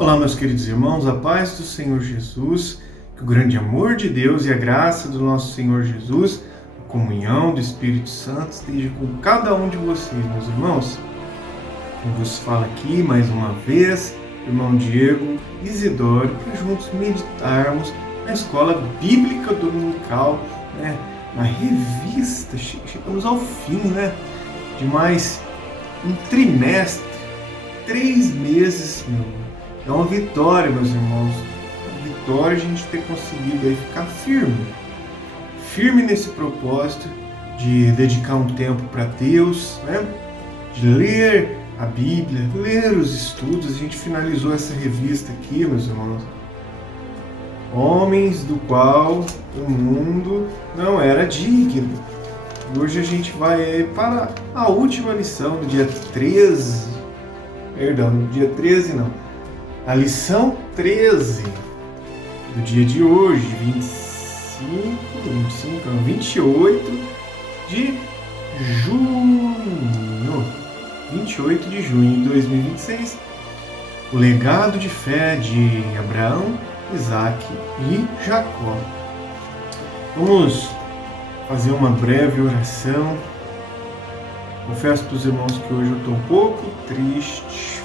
Olá, meus queridos irmãos, a paz do Senhor Jesus, que o grande amor de Deus e a graça do nosso Senhor Jesus, a comunhão do Espírito Santo esteja com cada um de vocês, meus irmãos. Quem vos fala aqui mais uma vez, irmão Diego Isidoro, para juntos meditarmos na escola bíblica dominical, na revista. Chegamos ao fim, de mais um trimestre, 3 meses, É uma vitória, meus irmãos. Uma vitória a gente ter conseguido aí ficar firme nesse propósito de dedicar um tempo para Deus, de ler a Bíblia, ler os estudos. A gente finalizou essa revista aqui, meus irmãos. Homens do qual o mundo não era digno. Hoje a gente vai aí para a última lição do dia 13. Perdão, dia 13 não. A lição 13 do dia de hoje, 28 de junho. 28 de junho de 2026. O legado de fé de Abraão, Isaac e Jacó. Vamos fazer uma breve oração. Confesso para os irmãos que hoje eu estou um pouco triste,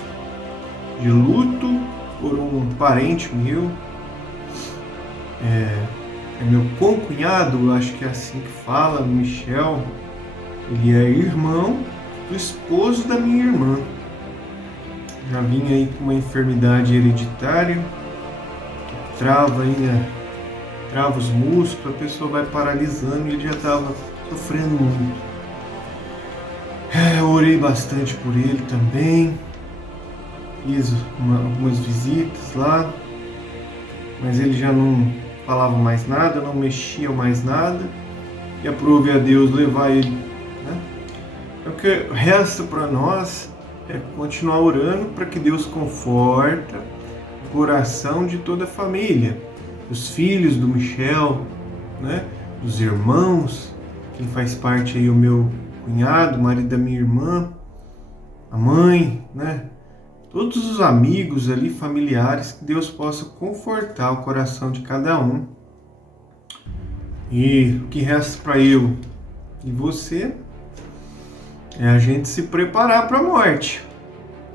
de luto por um parente meu. É meu concunhado, acho que é assim que fala, Michel. Ele é irmão do esposo da minha irmã. Já vinha aí com uma enfermidade hereditária que trava os músculos, a pessoa vai paralisando e ele já estava sofrendo muito. Eu orei bastante por ele também, fiz algumas visitas lá, mas ele já não falava mais nada, não mexia mais nada, e aprove a Deus levar ele. O que resta para nós é continuar orando para que Deus conforta o coração de toda a família, os filhos do Michel, dos irmãos, quem faz parte aí o meu cunhado, marido da minha irmã, a mãe, todos os amigos ali, familiares, que Deus possa confortar o coração de cada um. E o que resta para eu e você é a gente se preparar para a morte.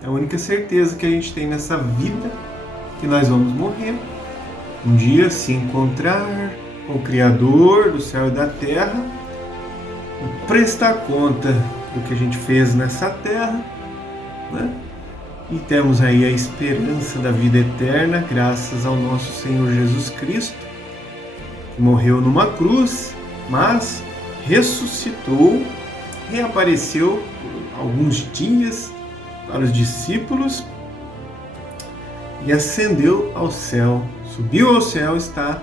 É a única certeza que a gente tem nessa vida, que nós vamos morrer. Um dia se encontrar com o Criador do céu e da terra e prestar conta do que a gente fez nessa terra, E temos aí a esperança da vida eterna, graças ao nosso Senhor Jesus Cristo, que morreu numa cruz, mas ressuscitou, reapareceu por alguns dias para os discípulos e ascendeu ao céu, subiu ao céu, está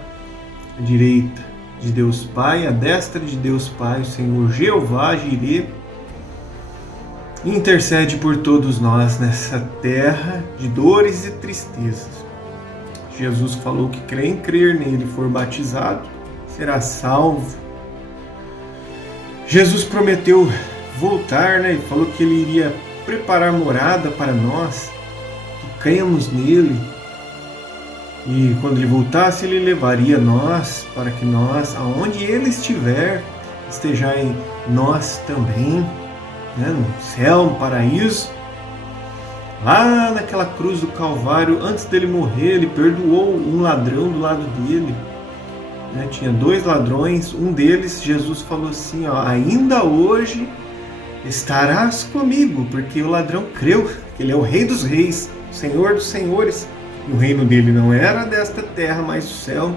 à direita de Deus Pai, à destra de Deus Pai, o Senhor Jeová Jireh, e intercede por todos nós nessa terra de dores e tristezas. Jesus falou que quem crer nele e for batizado será salvo. Jesus prometeu voltar, e falou que ele iria preparar morada para nós, que cremos nele. E quando ele voltasse, ele levaria nós, para que nós, aonde ele estiver, estejais nós também, no céu, no paraíso. Lá naquela cruz do Calvário, antes dele morrer, ele perdoou um ladrão do lado dele. Tinha 2 ladrões, um deles, Jesus falou assim, ainda hoje estarás comigo, porque o ladrão creu que ele é o Rei dos Reis, Senhor dos Senhores, e o reino dele não era desta terra, mas do céu.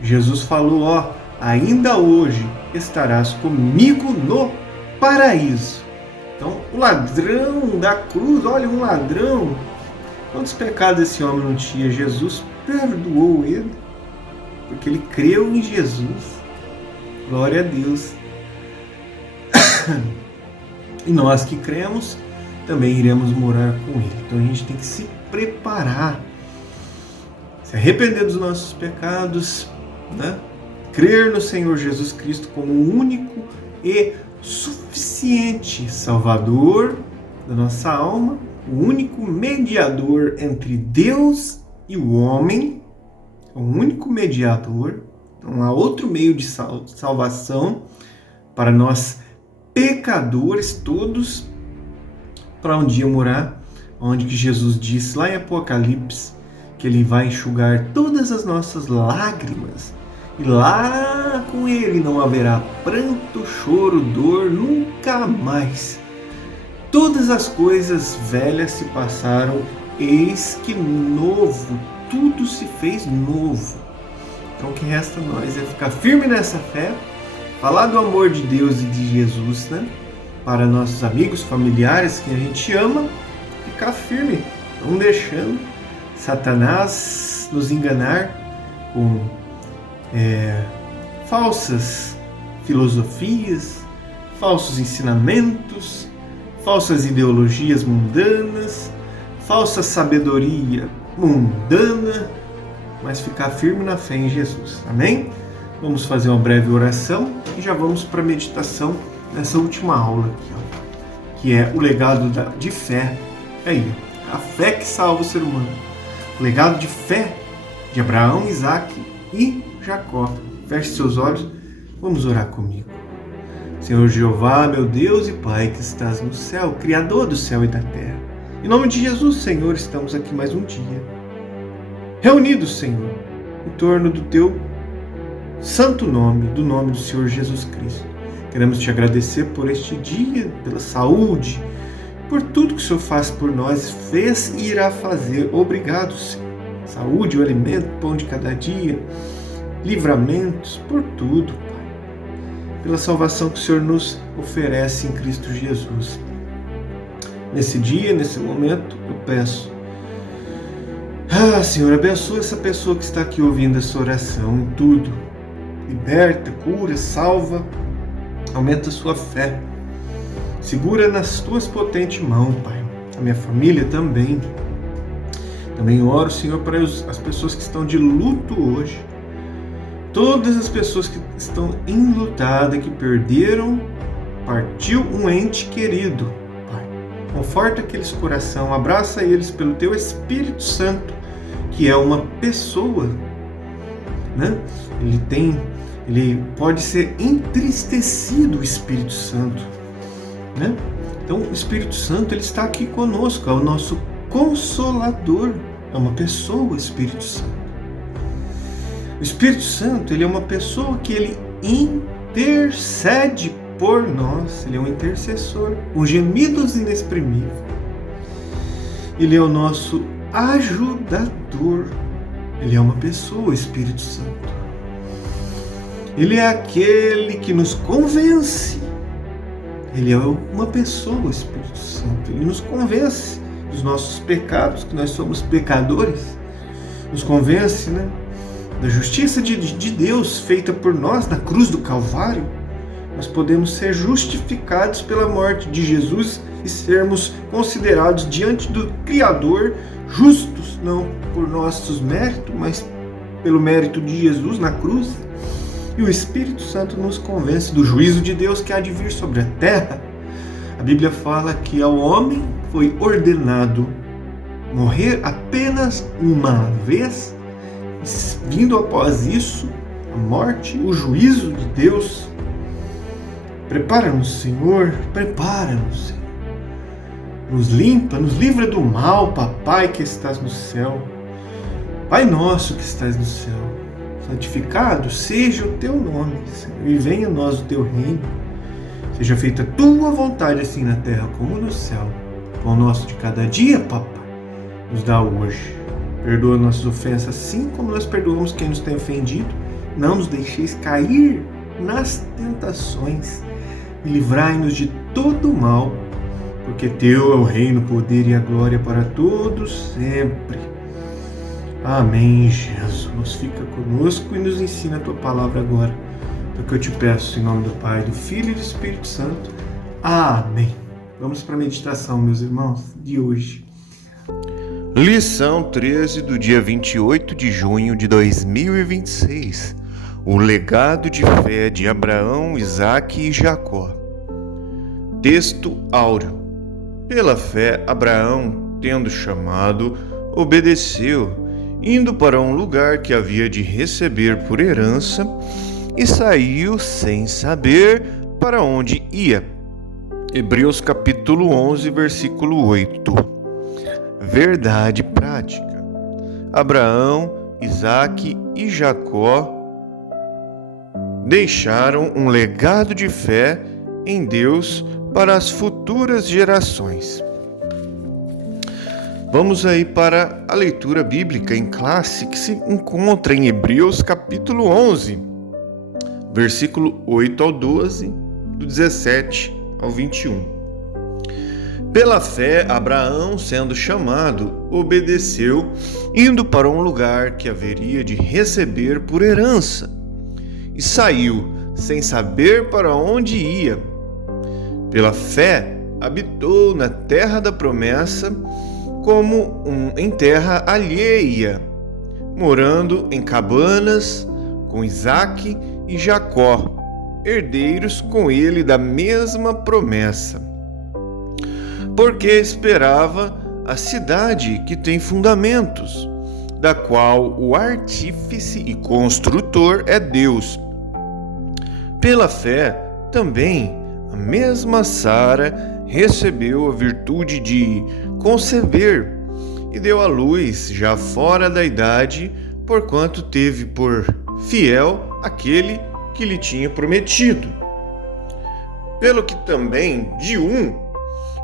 Jesus falou, ainda hoje estarás comigo no paraíso. Então, o ladrão da cruz, olha, um ladrão, quantos pecados esse homem não tinha? Jesus perdoou ele, porque ele creu em Jesus. Glória a Deus. E nós que cremos, também iremos morar com ele. Então a gente tem que se preparar, se arrepender dos nossos pecados, crer no Senhor Jesus Cristo como o único e suficiente Salvador da nossa alma o único mediador entre Deus e o homem, o único mediador, não há outro meio de salvação para nós pecadores todos, para um dia morar, onde que Jesus disse lá em Apocalipse que Ele vai enxugar todas as nossas lágrimas, e lá com Ele não haverá pranto, choro, dor, nunca mais. Todas as coisas velhas se passaram, eis que novo, tudo se fez novo. Então o que resta a nós é ficar firme nessa fé, falar do amor de Deus e de Jesus, né? Para nossos amigos, familiares que a gente ama, ficar firme, não deixando Satanás nos enganar com falsas filosofias, falsos ensinamentos, falsas ideologias mundanas, falsa sabedoria mundana, mas ficar firme na fé em Jesus. Amém? Vamos fazer uma breve oração e já vamos para a meditação nessa última aula aqui, ó, que é o legado de fé. Aí, a fé que salva o ser humano. O legado de fé de Abraão, Isaac e Jacó. Feche seus olhos, vamos orar comigo. Senhor Jeová, meu Deus e Pai que estás no céu, Criador do céu e da terra. Em nome de Jesus, Senhor, estamos aqui mais um dia, reunidos, Senhor, em torno do Teu santo nome, do nome do Senhor Jesus Cristo. Queremos Te agradecer por este dia, pela saúde, por tudo que o Senhor faz por nós, fez e irá fazer. Obrigado, Senhor. Saúde, o alimento, pão de cada dia, livramentos, por tudo, Pai. Pela salvação que o Senhor nos oferece em Cristo Jesus. Nesse dia, nesse momento, eu peço, Senhor, abençoa essa pessoa que está aqui ouvindo essa oração em tudo. Liberta, cura, salva, aumenta a sua fé. Segura nas tuas potentes mãos, Pai. A minha família também. Também oro, Senhor, para as pessoas que estão de luto hoje. Todas as pessoas que estão enlutadas, que perderam, partiu um ente querido, Pai. Conforta aqueles corações, abraça eles pelo Teu Espírito Santo, que é uma pessoa, né? Ele pode ser entristecido, o Espírito Santo, né? Então o Espírito Santo, ele está aqui conosco, é o nosso Consolador, é uma pessoa, o Espírito Santo. O Espírito Santo, ele é uma pessoa que ele intercede por nós, ele é um intercessor, com gemidos inexprimíveis. Ele é o nosso ajudador, ele é uma pessoa, o Espírito Santo. Ele é aquele que nos convence. Ele é uma pessoa, o Espírito Santo. Ele nos convence dos nossos pecados, que nós somos pecadores. Nos convence, né, da justiça de Deus feita por nós na cruz do Calvário. Nós podemos ser justificados pela morte de Jesus e sermos considerados diante do Criador justos, não por nossos méritos, mas pelo mérito de Jesus na cruz. E o Espírito Santo nos convence do juízo de Deus que há de vir sobre a terra. A Bíblia fala que ao homem foi ordenado morrer apenas uma vez, vindo após isso a morte, o juízo de Deus. Prepara-nos, Senhor, prepara-nos, Senhor. Nos limpa, nos livra do mal, Papai que estás no céu. Pai nosso que estás no céu, santificado seja o Teu nome, Senhor, e venha a nós o Teu reino. Seja feita a Tua vontade, assim na terra como no céu. O pão nosso de cada dia, Papai, nos dá hoje. Perdoa nossas ofensas, assim como nós perdoamos quem nos tem ofendido. Não nos deixeis cair nas tentações e livrai-nos de todo o mal, porque Teu é o reino, o poder e a glória para todos sempre. Amém, Jesus. Fica conosco e nos ensina a Tua palavra agora. É o que eu te peço em nome do Pai, do Filho e do Espírito Santo. Amém. Vamos para a meditação, meus irmãos, de hoje. Lição 13 do dia 28 de junho de 2026. O legado de fé de Abraão, Isaac e Jacó. Texto áureo. Pela fé, Abraão, tendo chamado, obedeceu, indo para um lugar que havia de receber por herança, e saiu sem saber para onde ia. Hebreus capítulo 11, versículo 8. Verdade prática. Abraão, Isaque e Jacó deixaram um legado de fé em Deus para as futuras gerações. Vamos aí para a leitura bíblica em classe que se encontra em Hebreus capítulo 11, versículo 8 ao 12, do 17 ao 21. Pela fé, Abraão, sendo chamado, obedeceu, indo para um lugar que haveria de receber por herança, e saiu, sem saber para onde ia. Pela fé, habitou na terra da promessa, como em terra alheia, morando em cabanas com Isaque e Jacó, herdeiros com ele da mesma promessa. Porque esperava a cidade que tem fundamentos, da qual o artífice e construtor é Deus. Pela fé, também, a mesma Sara recebeu a virtude de conceber e deu à luz já fora da idade, porquanto teve por fiel aquele que lhe tinha prometido. Pelo que também de um,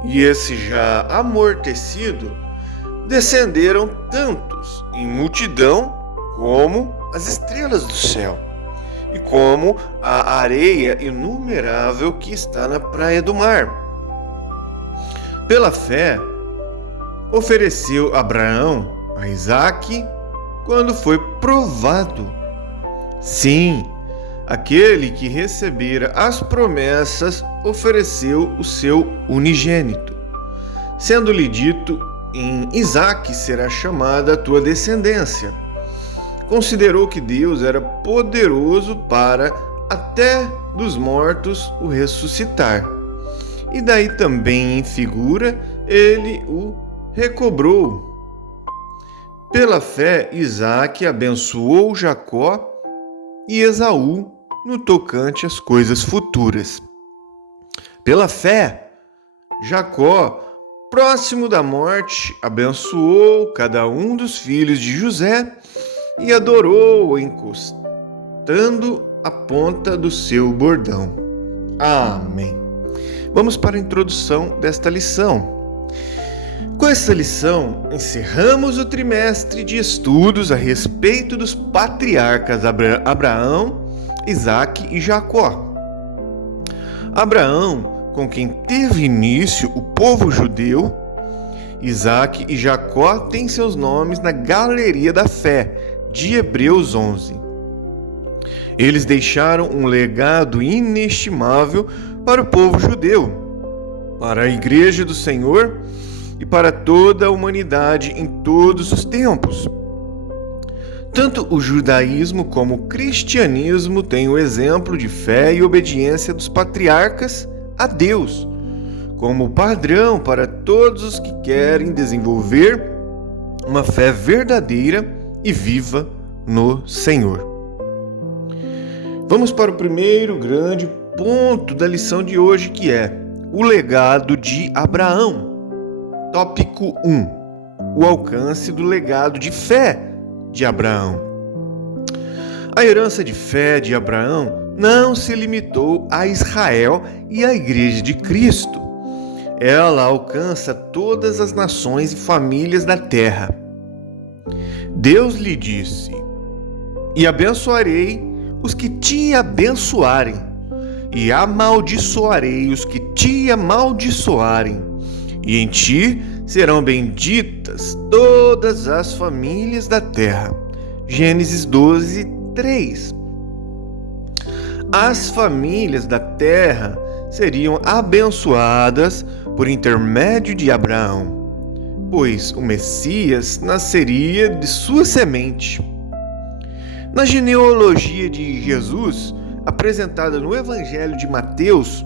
e esse já amortecido, descenderam tantos em multidão como as estrelas do céu, e como a areia inumerável que está na praia do mar. Pela fé, ofereceu Abraão a Isaque quando foi provado. Sim, aquele que recebera as promessas ofereceu o seu unigênito, sendo-lhe dito: em Isaque será chamada a tua descendência. Considerou que Deus era poderoso para, até dos mortos, o ressuscitar. E daí também, em figura, ele o recobrou. Pela fé, Isaque abençoou Jacó e Esaú no tocante às coisas futuras. Pela fé, Jacó, próximo da morte, abençoou cada um dos filhos de José e adorou, encostando a ponta do seu bordão. Amém. Vamos para a introdução desta lição. Com essa lição, encerramos o trimestre de estudos a respeito dos patriarcas Abraão, Isaque e Jacó. Abraão, com quem teve início o povo judeu, Isaque e Jacó têm seus nomes na galeria da fé de Hebreus 11. Eles deixaram um legado inestimável para o povo judeu, para a Igreja do Senhor e para toda a humanidade em todos os tempos. Tanto o judaísmo como o cristianismo têm o exemplo de fé e obediência dos patriarcas a Deus, como padrão para todos os que querem desenvolver uma fé verdadeira e viva no Senhor. Vamos para o primeiro grande ponto da lição de hoje, que é o legado de Abraão. Tópico 1. O alcance do legado de fé de Abraão. A herança de fé de Abraão não se limitou a Israel e à Igreja de Cristo. Ela alcança todas as nações e famílias da terra. Deus lhe disse: e abençoarei os que te abençoarem, e amaldiçoarei os que te amaldiçoarem, e em ti serão benditas todas as famílias da terra. Gênesis 12, 3. As famílias da terra seriam abençoadas por intermédio de Abraão, pois o Messias nasceria de sua semente. Na genealogia de Jesus, apresentada no Evangelho de Mateus,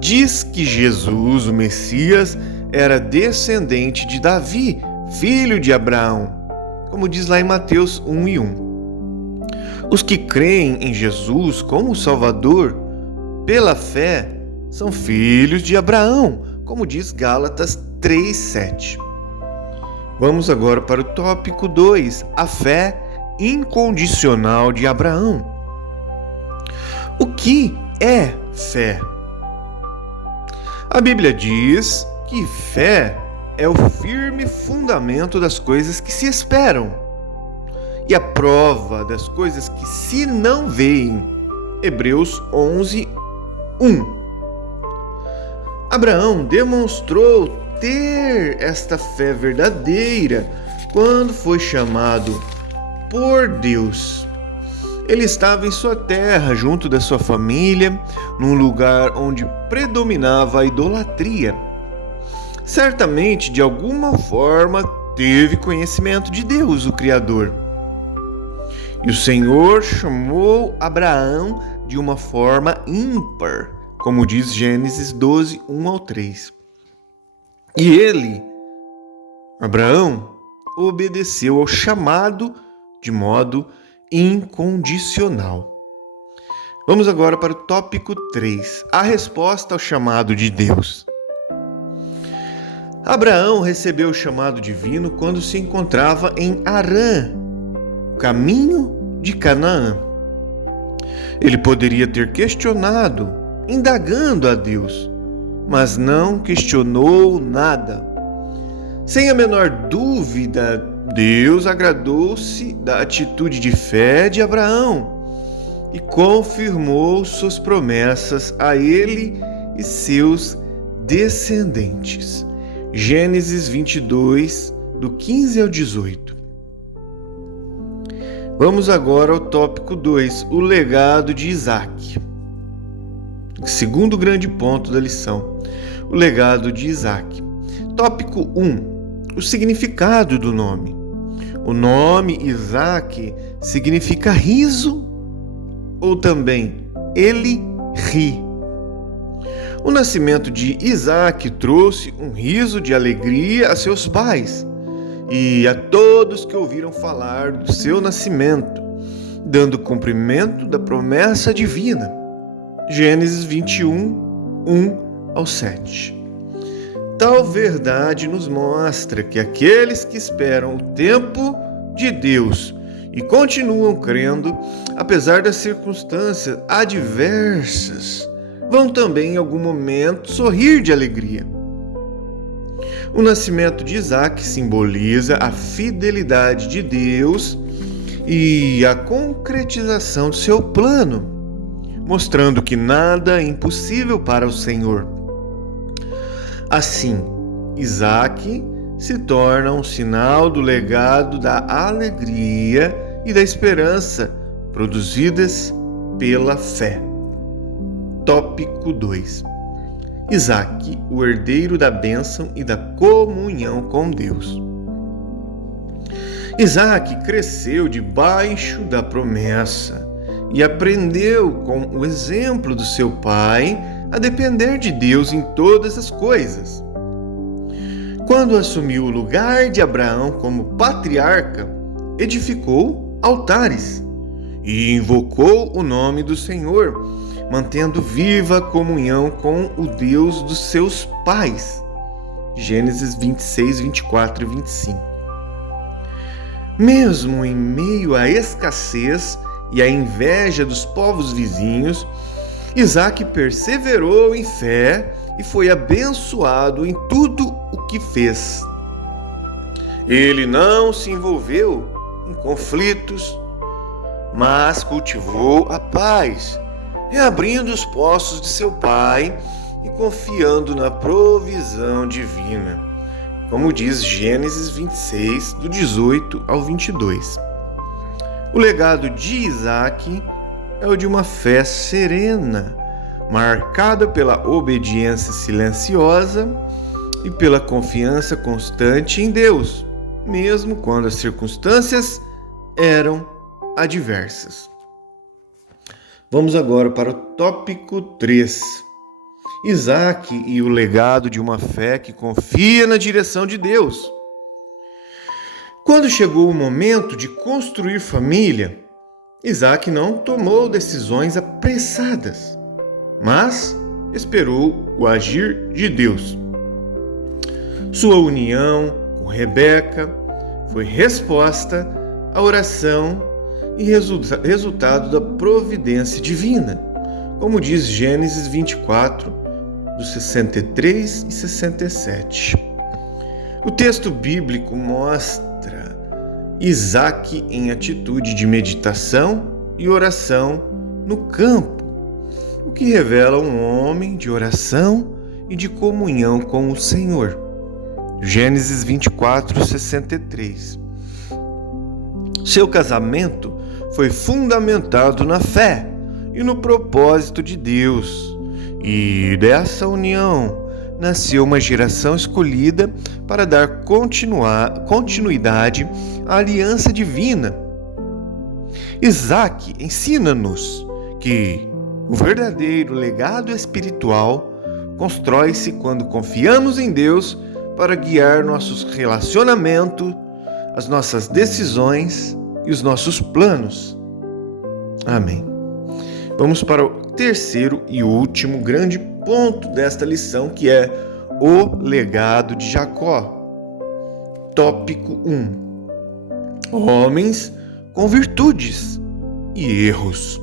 diz que Jesus, o Messias, era descendente de Davi, filho de Abraão, como diz lá em Mateus 1:1. Os que creem em Jesus como Salvador, pela fé, são filhos de Abraão, como diz Gálatas 3:7. Vamos agora para o tópico 2, a fé incondicional de Abraão. O que é fé? A Bíblia diz que fé é o firme fundamento das coisas que se esperam e a prova das coisas que se não veem. Hebreus 11:1. Abraão demonstrou ter esta fé verdadeira quando foi chamado por Deus. Ele estava em sua terra, junto da sua família, num lugar onde predominava a idolatria. Certamente, de alguma forma, teve conhecimento de Deus, o Criador. E o Senhor chamou Abraão de uma forma ímpar, como diz Gênesis 12:1-3. E ele, Abraão, obedeceu ao chamado de modo incondicional. Vamos agora para o tópico 3, a resposta ao chamado de Deus. Abraão recebeu o chamado divino quando se encontrava em Harã, caminho de Canaã. Ele poderia ter questionado, indagando a Deus, mas não questionou nada. Sem a menor dúvida, Deus agradou-se da atitude de fé de Abraão e confirmou suas promessas a ele e seus descendentes. Gênesis 22, do 15 ao 18. Vamos agora ao tópico 2, o legado de Isaac. Segundo grande ponto da lição, o legado de Isaac. Tópico 1, o significado do nome. O nome Isaac significa riso ou também ele ri. O nascimento de Isaac trouxe um riso de alegria a seus pais e a todos que ouviram falar do seu nascimento, dando cumprimento da promessa divina. Gênesis 21:1-7. Tal verdade nos mostra que aqueles que esperam o tempo de Deus e continuam crendo, apesar das circunstâncias adversas, vão também em algum momento sorrir de alegria. O nascimento de Isaac simboliza a fidelidade de Deus e a concretização do seu plano, mostrando que nada é impossível para o Senhor. Assim, Isaac se torna um sinal do legado da alegria e da esperança produzidas pela fé. Tópico 2. Isaac, o herdeiro da bênção e da comunhão com Deus. Isaac cresceu debaixo da promessa e aprendeu com o exemplo do seu pai a depender de Deus em todas as coisas. Quando assumiu o lugar de Abraão como patriarca, edificou altares e invocou o nome do Senhor, mantendo viva a comunhão com o Deus dos seus pais. Gênesis 26, 24 e 25. Mesmo em meio à escassez e à inveja dos povos vizinhos, Isaac perseverou em fé e foi abençoado em tudo o que fez. Ele não se envolveu em conflitos, mas cultivou a paz, reabrindo os poços de seu pai e confiando na provisão divina, como diz Gênesis 26, do 18 ao 22. O legado de Isaac é o de uma fé serena, marcada pela obediência silenciosa e pela confiança constante em Deus, mesmo quando as circunstâncias eram adversas. Vamos agora para o tópico 3. Isaac e o legado de uma fé que confia na direção de Deus. Quando chegou o momento de construir família, Isaac não tomou decisões apressadas, mas esperou o agir de Deus. Sua união com Rebeca foi resposta à oração e resultado da providência divina, como diz Gênesis 24, dos 63 e 67. O texto bíblico mostra Isaac em atitude de meditação e oração no campo, o que revela um homem de oração e de comunhão com o Senhor. Gênesis 24, 63. Seu casamento foi fundamentado na fé e no propósito de Deus, e dessa união nasceu uma geração escolhida para dar continuidade à aliança divina. Isaac ensina-nos que o verdadeiro legado espiritual constrói-se quando confiamos em Deus para guiar nossos relacionamentos, as nossas decisões e os nossos planos. Amém. Vamos para o terceiro e último grande ponto desta lição, que é o legado de Jacó. Tópico 1. Homens com virtudes e erros.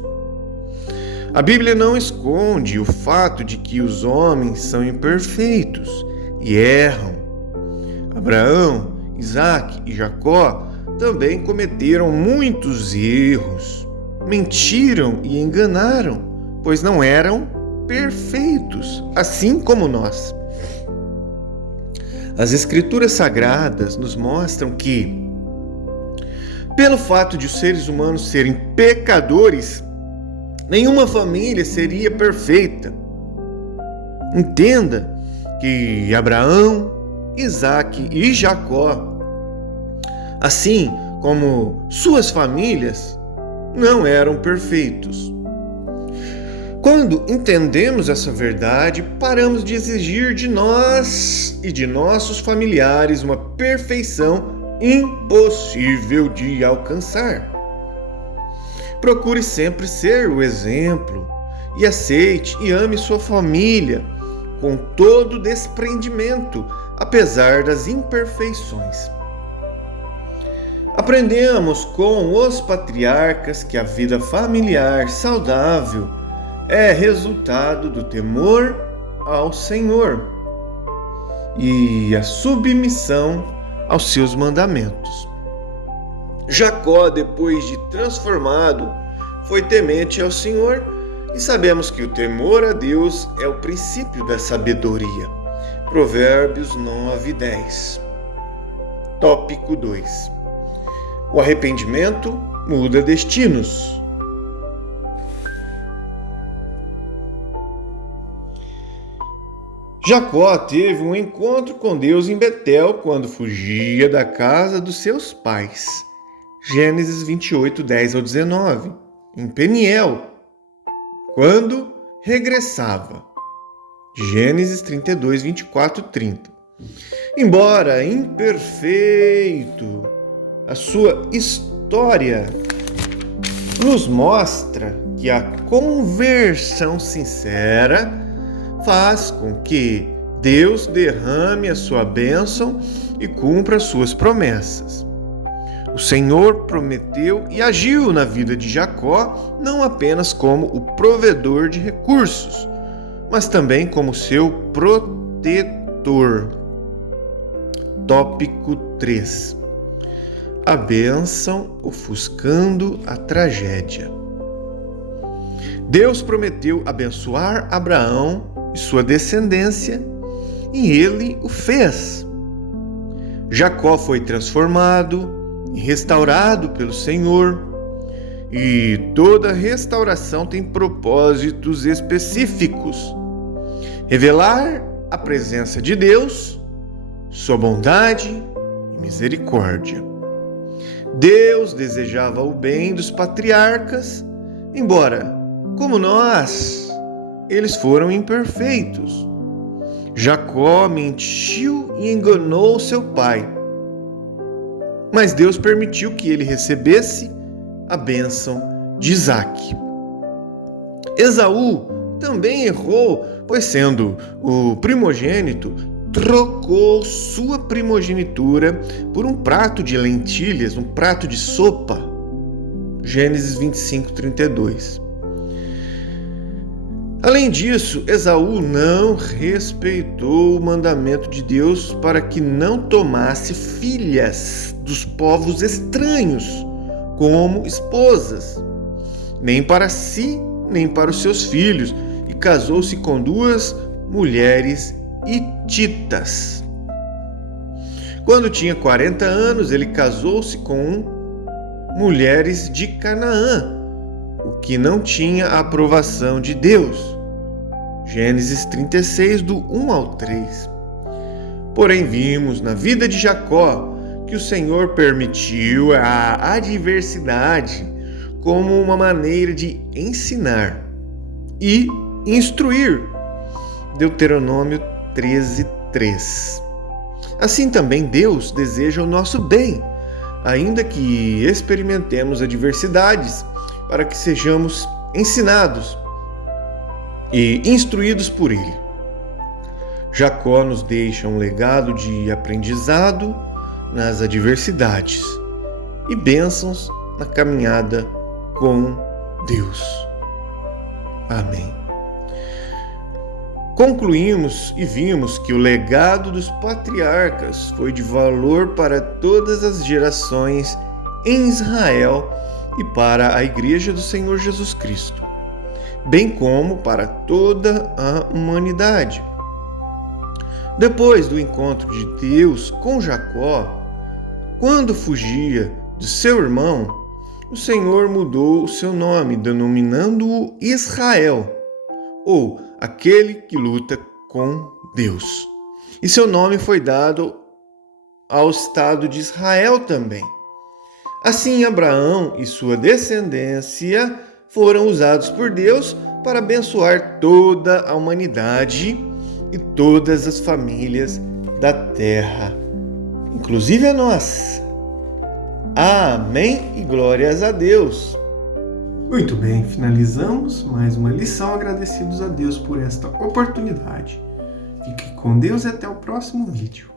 A Bíblia não esconde o fato de que os homens são imperfeitos e erram. Abraão, Isaac e Jacó também cometeram muitos erros, mentiram e enganaram, pois não eram perfeitos, assim como nós. As Escrituras Sagradas nos mostram que, pelo fato de os seres humanos serem pecadores, nenhuma família seria perfeita. Entenda que Abraão, Isaac e Jacó, assim como suas famílias, não eram perfeitos. Quando entendemos essa verdade, paramos de exigir de nós e de nossos familiares uma perfeição impossível de alcançar. Procure sempre ser o exemplo e aceite e ame sua família com todo desprendimento, apesar das imperfeições. Aprendemos com os patriarcas que a vida familiar saudável é resultado do temor ao Senhor e a submissão aos seus mandamentos. Jacó, depois de transformado, foi temente ao Senhor, e sabemos que o temor a Deus é o princípio da sabedoria. Provérbios 9:10. Tópico 2. O arrependimento muda destinos. Jacó teve um encontro com Deus em Betel quando fugia da casa dos seus pais. Gênesis 28, 10 ao 19. Em Peniel, quando regressava. Gênesis 32, 24, 30. Embora imperfeito, a sua história nos mostra que a conversão sincera faz com que Deus derrame a sua bênção e cumpra as suas promessas. O Senhor prometeu e agiu na vida de Jacó não apenas como o provedor de recursos, mas também como seu protetor. Tópico 3. A bênção ofuscando a tragédia. Deus prometeu abençoar Abraão e sua descendência, e ele o fez. Jacó foi transformado e restaurado pelo Senhor, e toda restauração tem propósitos específicos: revelar a presença de Deus, sua bondade e misericórdia. Deus desejava o bem dos patriarcas, embora, como nós, eles foram imperfeitos. Jacó mentiu e enganou seu pai. Mas Deus permitiu que ele recebesse a bênção de Isaque. Esaú também errou, pois sendo o primogênito, trocou sua primogenitura por um prato de lentilhas, um prato de sopa. Gênesis 25:32. Além disso, Esaú não respeitou o mandamento de Deus para que não tomasse filhas dos povos estranhos como esposas, nem para si, nem para os seus filhos, e casou-se com 2 mulheres hititas. Quando tinha 40 anos, ele casou-se com mulheres de Canaã, o que não tinha a aprovação de Deus. Gênesis 36, do 1 ao 3. Porém, vimos na vida de Jacó que o Senhor permitiu a adversidade como uma maneira de ensinar e instruir. Deuteronômio 13:3. Assim também Deus deseja o nosso bem, ainda que experimentemos adversidades, para que sejamos ensinados e instruídos por Ele. Jacó nos deixa um legado de aprendizado nas adversidades e bênçãos na caminhada com Deus. Amém. Concluímos e vimos que o legado dos patriarcas foi de valor para todas as gerações em Israel e para a Igreja do Senhor Jesus Cristo, bem como para toda a humanidade. Depois do encontro de Deus com Jacó, quando fugia de seu irmão, o Senhor mudou o seu nome, denominando-o Israel, ou aquele que luta com Deus. E seu nome foi dado ao estado de Israel também. Assim, Abraão e sua descendência foram usados por Deus para abençoar toda a humanidade e todas as famílias da terra, inclusive a nossa. Amém e glórias a Deus. Muito bem, finalizamos mais uma lição, agradecidos a Deus por esta oportunidade. Fique com Deus e até o próximo vídeo.